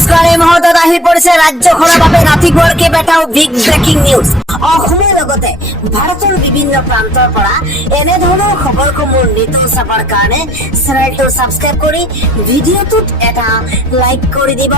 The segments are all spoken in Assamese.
নমস্কাৰ, এই মুহূৰ্তত আহি পৰিছে ৰাজ্যখনৰ বাবে ৰাতিপুৱাৰকে বেটাও বিগ ব্ৰেকিং নিউজ। অসমৰ লগতে ভাৰতৰ বিভিন্ন প্ৰান্তৰ পৰা এনেধৰণৰ খবৰসমূহ নিতৌ চাবৰ কাৰণে চেনেলটো ছাবস্ক্ৰাইব কৰি ভিডিঅ'টোত এটা লাইক কৰি দিব।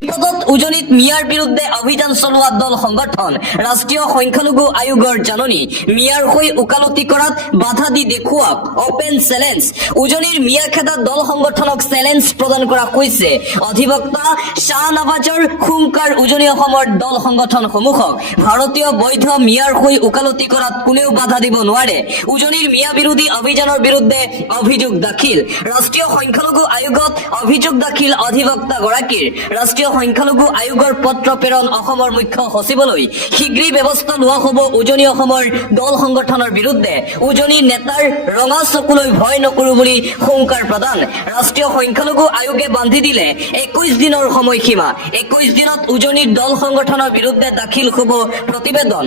বিপদত উজনিত মিয়াৰ বিৰুদ্ধে অভিযান চলোৱা দল সংগঠন ৰাষ্ট্ৰীয় সংখ্যালঘু আয়োগৰ জাননী মিয়াৰ হৈ ওকালতি কৰাত বাধা দি দেখুৱাওক অপেন চেলেঞ্জ। উজনিৰ মিয়াখেদা দল সংগঠনক চেলেঞ্জ প্ৰদান কৰা হৈছে। অধিবক্তা শ্বাহ নৱাজৰ হুংকাৰ উজনি অসমৰ দল সংগঠনসমূহক ভাৰতীয় বৈধ মিয়াৰ হৈ ওকালতি কৰাত কোনেও বাধা দিব নোৱাৰে। উজনিৰ মিয়া বিৰোধী অভিযানৰ বিৰুদ্ধে অভিযোগ দাখিল। ৰাষ্ট্ৰীয় সংখ্যালঘু আয়োগত অভিযোগ দাখিল অধিবক্তাগৰাকীৰ। ৰাষ্ট্ৰীয় সংখ্যালঘু আয়োগৰ পত্ৰ প্ৰেৰণ অসমৰ মুখ্য সচিবলৈ। শীঘ্ৰেই ব্যৱস্থা লোৱা হ'ব উজনি অসমৰ দল সংগঠনৰ বিৰুদ্ধে। উজনি নেতাৰ ৰঙা চকুলৈ ভয় নকৰো বুলি হুংকাৰ প্ৰদান। ৰাষ্ট্ৰীয় সংখ্যালঘু আয়োগে বান্ধি দিলে 21 দিনৰ সময়সীমা। 21 দিনত উজনিৰ দল সংগঠনৰ বিৰুদ্ধে দাখিল হ'ব প্ৰতিবেদন।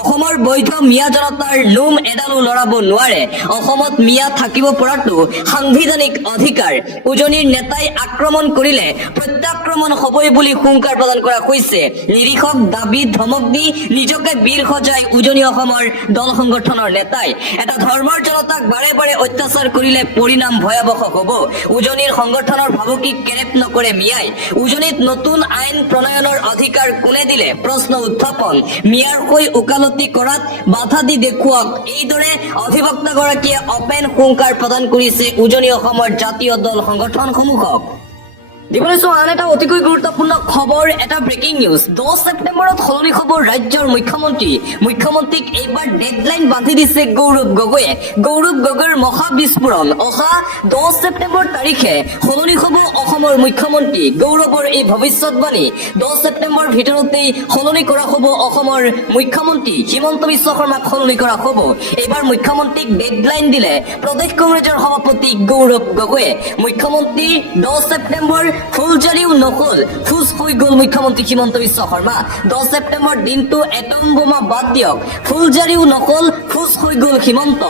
অসমৰ বৈধ মিয়া জনতাৰ লোম এডালো লৰাব নোৱাৰে। অসমত মিয়া থাকিব পৰাটো সাংবিধানিক অধিকাৰ। উজনিৰ নেতাই আক্ৰমণ কৰিলে প্ৰত্যাক্ৰমণ হ'বই বুলি হুংকাৰ প্ৰদান কৰা হৈছে। নিৰীক্ষক দাবী ধমক দি নিজকে বীৰ সজাই উজনি অসমৰ দল সংগঠনৰ নেতাই। এটা ধৰ্মৰ জনতাক বাৰে বাৰে অত্যাচাৰ কৰিলে পৰিণাম ভয়াৱহ হ'ব। উজনিৰ সংগঠনৰ ভাবুকিক কেৰেপ নকৰে মিয়াই। উজনিত নতুন আইন প্ৰণয়নৰ অধিকাৰ কোনে দিলে প্ৰশ্ন উত্থাপন। মিয়াৰ হৈ ওকালতি কৰাত বাধা দি দেখুৱাওক, এইদৰে অধিবক্তাগৰাকীয়ে অপেন হুংকাৰ প্ৰদান কৰিছে উজনি অসমৰ জাতীয় দল সংগঠনসমূহক। দিবলৈছো আন এটা অতিকৈ গুৰুত্বপূৰ্ণ খবৰ, এটা ব্ৰেকিং নিউজ। 10 ছেপ্টেম্বৰত সলনি হ'ব ৰাজ্যৰ মুখ্যমন্ত্ৰীক এইবাৰ ডেডলাইন বান্ধি দিছে গৌৰৱ গগৈয়ে। গৌৰৱ গগৈৰ মহা বিস্ফোৰণ। অহা 10 ছেপ্টেম্বৰ তাৰিখে সলনি হ'ব অসমৰ মুখ্যমন্ত্ৰী। গৌৰৱৰ এই ভৱিষ্যতবাণী। 10 ছেপ্টেম্বৰ ভিতৰতেই সলনি কৰা হ'ব অসমৰ মুখ্যমন্ত্ৰী। হিমন্ত বিশ্ব শৰ্মাক সলনি কৰা হ'ব। এইবাৰ মুখ্যমন্ত্ৰীক ডেডলাইন দিলে প্ৰদেশ কংগ্ৰেছৰ সভাপতি গৌৰৱ গগৈয়ে। মুখ্যমন্ত্ৰী 10 ছেপ্টেম্বৰ ফুলজাৰিও নহল, ফুচ হৈ গ'ল মুখ্যমন্ত্ৰী হিমন্ত বিশ্ব শৰ্মা। 10 ছেপ্টেম্বৰ দিনটো এটম বোমা বাদ দিয়ক, ফুলজাৰিও নহল, ফুচ হৈ গ'ল হিমন্ত।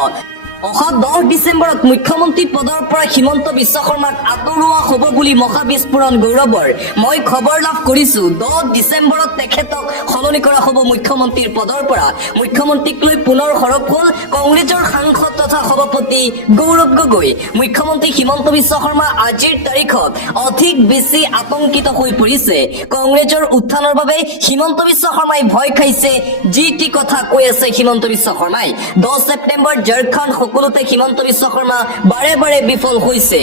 অহা 10 ডিচেম্বৰত মুখ্যমন্ত্ৰী পদৰ পৰা হিমন্ত বিশ্ব শৰ্মাক আঁতৰোৱা হ'ব বুলি মহা বিস্ফোৰণ গৌৰৱৰ। মই খবৰ লাভ কৰিছো 10 ডিচেম্বৰত তেখেতক সলনি কৰা হ'ব মুখ্যমন্ত্ৰীৰ পদৰ পৰা। মুখ্যমন্ত্ৰীক লৈ পুনৰ সৰব হ'ল কংগ্ৰেছৰ সাংসদ তথা সভাপতি গৌৰৱ গগৈ। মুখ্যমন্ত্ৰী হিমন্ত বিশ্ব শৰ্মা আজিৰ তাৰিখত অধিক বেছি আতংকিত হৈ পৰিছে। কংগ্ৰেছৰ উত্থানৰ বাবে হিমন্ত বিশ্ব শৰ্মাই ভয় খাইছে। যি টি কথা কৈ আছে হিমন্ত বিশ্ব শৰ্মাই। 10 ছেপ্টেম্বৰ ঝাৰখণ্ড সকলোতে হিমন্ত বিশ্ব শৰ্মা বাৰে বাৰে বিফল হৈছে।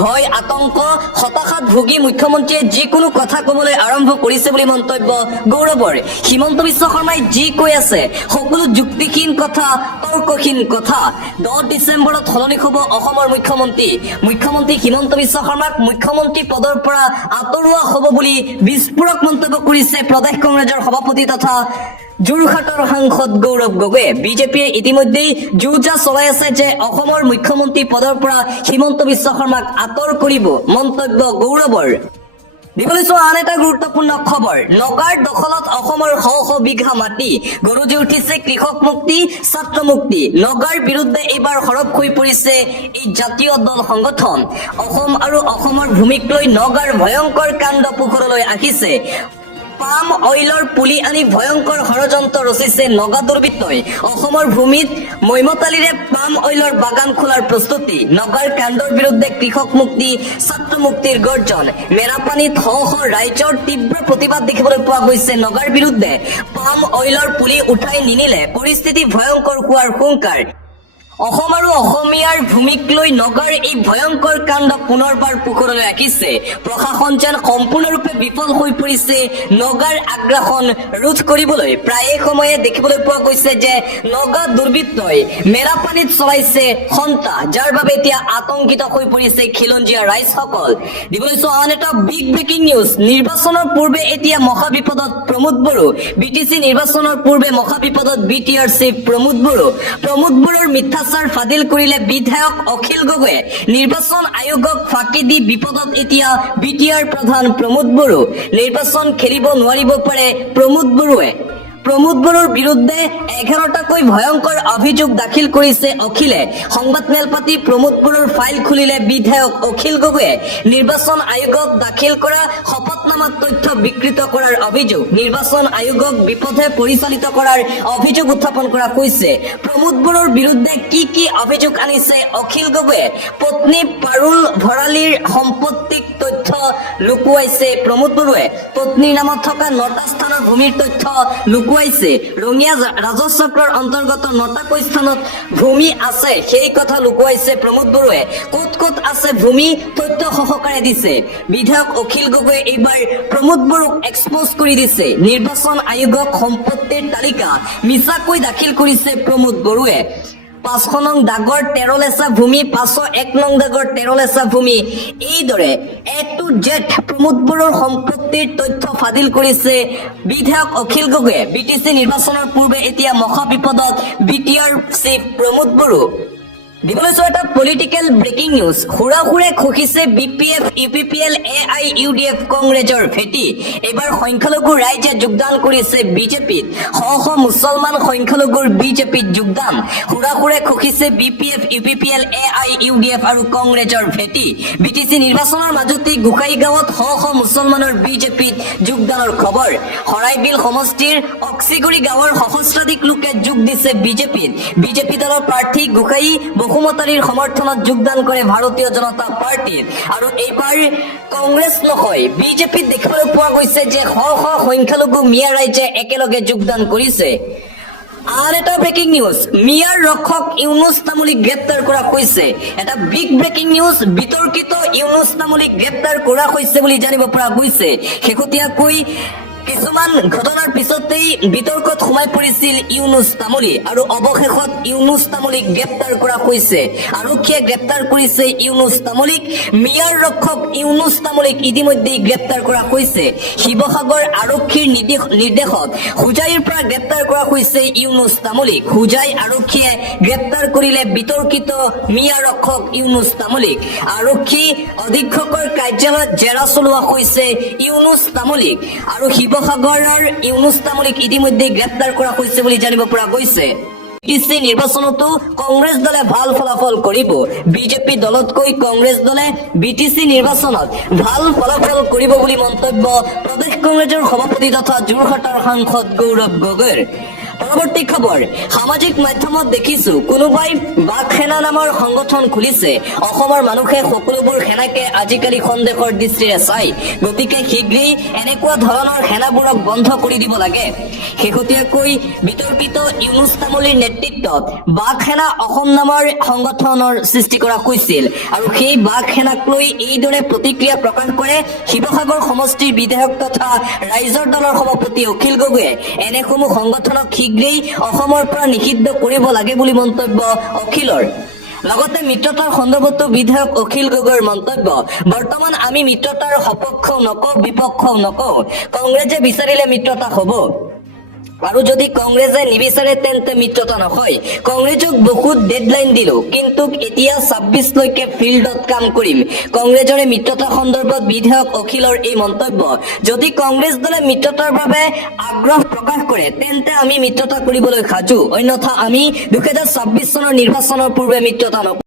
ভয়, আতংক, হতাশাত ভুগি মুখ্যমন্ত্ৰীয়ে যিকোনো কথা ক'বলৈ আৰম্ভ কৰিছে বুলি মন্তব্য গৌৰৱৰ। হিমন্ত বিশ্ব শৰ্মাই যি কৈ আছে সকলো যুক্তিহীন কথা, তৰ্কহীন কথা। 10 ডিচেম্বৰত সলনি হ'ব অসমৰ মুখ্যমন্ত্ৰী হিমন্ত বিশ্ব শৰ্মাক মুখ্যমন্ত্ৰী পদৰ পৰা আঁতৰোৱা হ'ব বুলি বিস্ফোৰক মন্তব্য কৰিছে প্ৰদেশ কংগ্ৰেছৰ সভাপতি তথা যোৰহাটৰ সাংসদ গৌৰৱ গগৈয়ে। বিজেপিয়ে ইতিমধ্যেই যুঁজা চলাই আছে যে অসমৰ মুখ্যমন্ত্ৰী পদৰ পৰা হিমন্ত বিশ্ব শৰ্মাক আঁতৰ কৰিব, মন্তব্য গৌৰৱৰ। দিবলৈছো আন এটা গুৰুত্বপূৰ্ণ খবৰ। নগাৰ দখলত অসমৰ শ শ বিঘা মাটি। গৰজি উঠিছে কৃষক মুক্তি, ছাত্ৰ মুক্তি। নগাৰ বিৰুদ্ধে এইবাৰ সৰব হৈ পৰিছে এই জাতীয় দল সংগঠন। অসম আৰু অসমৰ ভূমিক লৈ নগাৰ ভয়ংকৰ কাণ্ড পোহৰলৈ আহিছে। পাম অইলৰ পুলি আনি ভয়ংকৰ ষড়যন্ত্ৰ ৰচিছে নগা দুৰ্বৃত্তই। অসমৰ ভূমিত মৈমতালিৰে পাম অইলৰ বাগান খোলাৰ প্ৰস্তুতি। নগাৰ কাণ্ডৰ বিৰুদ্ধে কৃষক মুক্তি, ছাত্ৰ মুক্তিৰ গৰ্জন। মেৰাপানীত শ শ ৰাইজৰ তীব্ৰ প্ৰতিবাদ দেখিবলৈ পোৱা গৈছে নগাৰ বিৰুদ্ধে। পাম অইলৰ পুলি উঠাই নিনিলে পৰিস্থিতি ভয়ংকৰ হোৱাৰ হুংকাৰ। অসম আৰু অসমীয়াৰ ভূমিক লৈ নগাৰ এই ভয়ংকৰ কাণ্ড পুনৰবাৰ পোহৰলৈ আহিছে। প্ৰশাসন যেন সম্পূৰ্ণৰূপে বিফল হৈ পৰিছে নগাৰ আগ্ৰাসন ৰোধ কৰিবলৈ। প্ৰায়ে সময়ে দেখিবলৈ পোৱা গৈছে যে নগা দুৰ্বৃত্তই মেৰাপানীত চলাইছে সন্ত্ৰাস, যাৰ বাবে এতিয়া আতংকিত হৈ পৰিছে খিলঞ্জীয়া ৰাইজসকল। দিবলৈছো আন এটা বিগ ব্ৰেকিং নিউজ। নিৰ্বাচনৰ পূৰ্বে এতিয়া মহাবিপদত প্ৰমোদ বড়ো। BTC নিৰ্বাচনৰ পূৰ্বে মহাবিপদত BTR চিফ প্ৰমোদ বড়ো। প্ৰমোদ বড়োৰ মিথ্যাচাৰ ফাদিল কৰিলে বিধায়ক অখিল গগৈয়ে। নিৰ্বাচন আয়োগক ফাঁকি দি বিপদত এতিয়া BTR প্ৰধান প্ৰমোদ বড়ো। নিৰ্বাচন খেলিব নোৱাৰিব পাৰে প্ৰমোদ বড়োৱে। প্ৰমোদ বড়োৰ বিৰুদ্ধে 11টাকৈ ভয়ংকৰ অভিযোগ দাখিল কৰিছে অখিলে। সংবাদ মেল পাতি প্ৰমোদ বড়োৰ ফাইল খুলিলে বিধায়ক অখিল গগৈয়ে। নিৰ্বাচন আয়োগক দাখিল কৰা শপতনামাত তথ্য বিকৃত কৰাৰ অভিযোগ, নিৰ্বাচন আয়োগক বিপথে পৰিচালিত কৰাৰ অভিযোগ উত্থাপন কৰা হৈছে। প্ৰমোদ বড়োৰ বিৰুদ্ধে কি অভিযোগ আনিছে অখিল গগৈয়ে? পত্নী পাৰুল ভৰালীৰ সম্পত্তিক তথ্য লুকুৱাইছে প্ৰমোদ বড়োৱে। পত্নীৰ নামত থকা 9টা স্থানৰ ভূমিৰ তথ্য লুকুৱাইছে। ৰঙিয়া ৰাজচক্ৰৰ অন্তৰ্গত 9টাকৈ স্থানত ভূমি আছে, সেই কথা লুকুৱাইছে প্ৰমোদ বড়োৱে। ক'ত আছে ভূমি তথ্য সহকাৰে দিছে। বিধায়ক অখিল গগৈয়ে এইবাৰ প্ৰমোদ বড়োক এক্সপ'জ কৰি দিছে। নিৰ্বাচন আয়োগক সম্পত্তিৰ তালিকা মিছাকৈ দাখিল কৰিছে প্ৰমোদ বড়োৱে। 500 নং দাগৰ 13 লেচা ভূমি, 501 নং দাগৰ 13 লেচা ভূমি, এইদৰে A to Z প্ৰমোদ বড়োৰ সম্পত্তিৰ তথ্য ফাদিল কৰিছে বিধায়ক অখিল গগৈয়ে। BTC নিৰ্বাচনৰ পূৰ্বে এতিয়া মহাবিপদত BTR চিফ প্ৰমোদ বড়ো। দিবলৈ চোৱা এটা পলিটিকেল ব্ৰেকিং নিউজ। হুৰাহুৰে খহিছে BPF, UPPL, AIUDF কংগ্ৰেছৰ ভেটি। এইবাৰ সংখ্যালঘু ৰাইজে যোগদান কৰিছে বিজেপিত। শ মুছলমান সংখ্যালঘুৰ বিজেপিত যোগদান। হুৰাহুৰে খহিছে BPF, UPPL, AIUDF আৰু কংগ্ৰেছৰ ভেটি। BTC নিৰ্বাচনৰ মাজতে গোসাইগাঁৱত শ মুছলমানৰ বিজেপিত যোগদানৰ খবৰ। হৰাইবিল সমষ্টিৰ অক্সিগুৰি গাঁৱৰ সহস্ৰাধিক লোকে যোগ দিছে বিজেপিত। বিজেপি দলৰ প্ৰাৰ্থী গোসাই বহুমতাৰীৰ সমৰ্থনত যোগদান কৰে ভাৰতীয় জনতা পাৰ্টিত। আৰু এইবাৰ কংগ্ৰেছ নহয় বিজেপিত দেখিবলৈ পোৱা গৈছে যে শ সংখ্যালঘু মিয়া ৰাইজে একেলগে যোগদান কৰিছে। আন এটা ব্ৰেকিং নিউজ, মিয়াৰ ৰক্ষক ইউনুছ তামুলীক গ্ৰেপ্তাৰ কৰা হৈছে। এটা বিগ ব্ৰেকিং নিউজ, বিতৰ্কিত ইউনুছ তামুলীক গ্ৰেপ্তাৰ কৰা হৈছে বুলি জানিব পৰা গৈছে। শেহতীয়াকৈ কিছুমান ঘটনাৰ পিছতেই বিতৰ্কত সোমাই পৰিছিল ইউনুছ তামুলী আৰু অৱশেষত ইউনুছ তামুলীক গ্ৰেপ্তাৰ কৰা হৈছে। আৰক্ষীয়ে গ্ৰেপ্তাৰ কৰিছে ইউনুছ তামুলীক। মিয়াৰ ৰক্ষক ইউনুছ তামুলীক ইতিমধ্যেই গ্ৰেপ্তাৰ কৰা হৈছে। শিৱসাগৰ আৰক্ষীৰ নিৰ্দেশত হোজাইৰ পৰা গ্ৰেপ্তাৰ কৰা হৈছে ইউনুছ তামুলীক। হোজাই আৰক্ষীয়ে গ্ৰেপ্তাৰ কৰিলে বিতৰ্কিত মিয়া ৰক্ষক ইউনুছ তামুলীক। আৰক্ষী অধীক্ষকৰ কাৰ্যালয়ত জেৰা চলোৱা হৈছে ইউনুছ তামুলীক আৰু শিৱসাগৰৰ ইউনুছ তামুলীক ইতিমধ্যে গ্ৰেপ্তাৰ কৰা হৈছে বুলি জানিব পৰা গৈছে। BTC নিৰ্বাচনতো কংগ্ৰেছ দলে ভাল ফলাফল কৰিব। বিজেপি দলতকৈ কংগ্ৰেছ দলে BTC নিৰ্বাচনত ভাল ফলাফল কৰিব বুলি মন্তব্য প্ৰদেশ কংগ্ৰেছৰ সভাপতি তথা যোৰহাটৰ সাংসদ গৌৰৱ গগৈৰ। পৰৱৰ্তী খবৰ, সামাজিক মাধ্যমত দেখিছো কোনোবাই বাঘ সেনা নামৰ সংগঠন খুলিছে। অসমৰ মানুহে সকলোবোৰ সেনাকে আজিকালি সন্দেহৰ দৃষ্টিৰে চাই, গতিকে শীঘ্ৰেই এনেকুৱা ধৰণৰ সেনাবোৰক বন্ধ কৰি দিব লাগে। শেহতীয়াকৈ বিতৰ্কিত ইউনুছ তামুলীৰ নেতৃত্বত বাঘ সেনা অসম নামৰ সংগঠনৰ সৃষ্টি কৰা হৈছিল আৰু সেই বাঘ সেনাক লৈ এইদৰে প্ৰতিক্ৰিয়া প্ৰকাশ কৰে শিৱসাগৰ সমষ্টিৰ বিধায়ক তথা ৰাইজৰ দলৰ সভাপতি অখিল গগৈয়ে। এনেসমূহ সংগঠনক শীঘ্ৰেই অসমৰ পৰা নিষিদ্ধ কৰিব লাগে বুলি মন্তব্য অখিলৰ। লগতে মিত্ৰতাৰ সন্দৰ্ভতো বিধায়ক অখিল গগৈৰ মন্তব্য, বৰ্তমান আমি মিত্ৰতাৰ সপক্ষও নকওঁ বিপক্ষও নকওঁ, কংগ্ৰেছে বিচাৰিলে মিত্ৰতা হ'ব আৰু যদি কংগ্ৰেছে নিবিচাৰে তেন্তে মিত্ৰতা নহয়। কংগ্ৰেছক বহুত ডেডলাইন দিলো, কিন্তু এতিয়া 26লৈকে ফিল্ডত কাম কৰিম। কংগ্ৰেছৰে মিত্ৰতা সন্দৰ্ভত বিধায়ক অখিলৰ এই মন্তব্য। যদি কংগ্ৰেছ দলে মিত্ৰতাৰ বাবে আগ্ৰহ প্ৰকাশ কৰে তেন্তে আমি মিত্ৰতা কৰিবলৈ সাজু, অন্যথা আমি 2026 চনৰ নিৰ্বাচনৰ পূৰ্বে মিত্ৰতা নকৰোঁ।